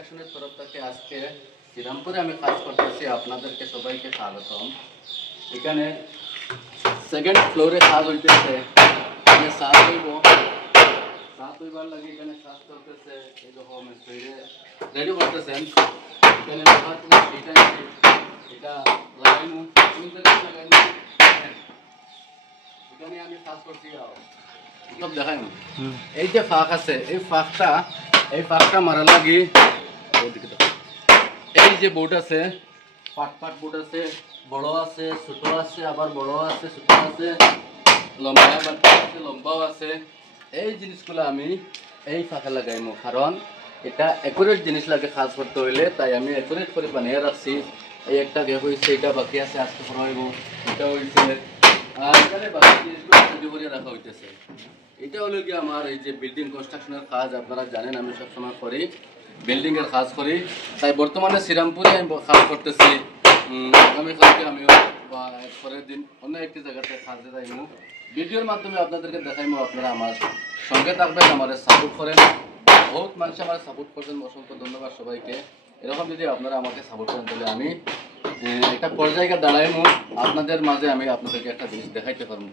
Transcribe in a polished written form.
কনস্ট্রাকশনের তরফ থেকে আজকে শ্রীরামপুরে আমি কাজ করতেছি। আপনাদেরকে সবাইকে স্বাগতম। এখানে সেকেন্ড ফ্লোরে কাজ হইতেছে। এখানে সাত হইবার লাগে এখানে কাজ চলতেছে। এই যে হোম স্টুডিও রেডি করতেছেন। এখানে এটা লাগাইমু এখানে আমি কাজ করছি। সব দেখাই এই যে ফাঁক আছে, এই ফাঁকটা মারা লাগি। এই যে বোর্ড আছে, পাট বোর্ড আছে, বড় আছে, ছোট আছে, আবার বড় আছে, ছোট আছে, লম্বাও আছে। এই জিনিসগুলো আমি এই ফাঁকে লাগাইমু, কারণ এটা একুরেট জিনিস লাগে কাজ করতে হইলে, তাই আমি একুরেট করে বানিয়ে রাখছি। এই একটা গ্যাপ হয়েছে, এটা বাকি আছে, আজকে করা হইব। এটা হয়েছে, আর এখানে বাকি জিনিসগুলো রেডি করে রাখা হইতেছে। এটা হলো কি আমার এই যে বিল্ডিং কনস্ট্রাকশনের কাজ। আপনারা জানেন আমি সবসময় করি, বিল্ডিং এর কাজ করি। তাই বর্তমানে শ্রীরামপুরে আমি কাজ করতেছি। আগামীকালকে আমি বা পরের দিন অন্য একটি জায়গাতে কাজে যাইমু। ভিডিওর মাধ্যমে আপনাদেরকে দেখাইমু। আপনারা আমার সঙ্গে থাকবেন, আমার সাপোর্ট করেন। বহুত মানুষ আমার সাপোর্ট করছেন, অসংখ্য ধন্যবাদ সবাইকে। এরকম যদি আপনারা আমাকে সাপোর্ট করেন তাহলে আমি একটা পর্যায়ে দাঁড়াইমু, আপনাদের মাঝে আমি আপনাদেরকে একটা জিনিস দেখাইতে পারবো।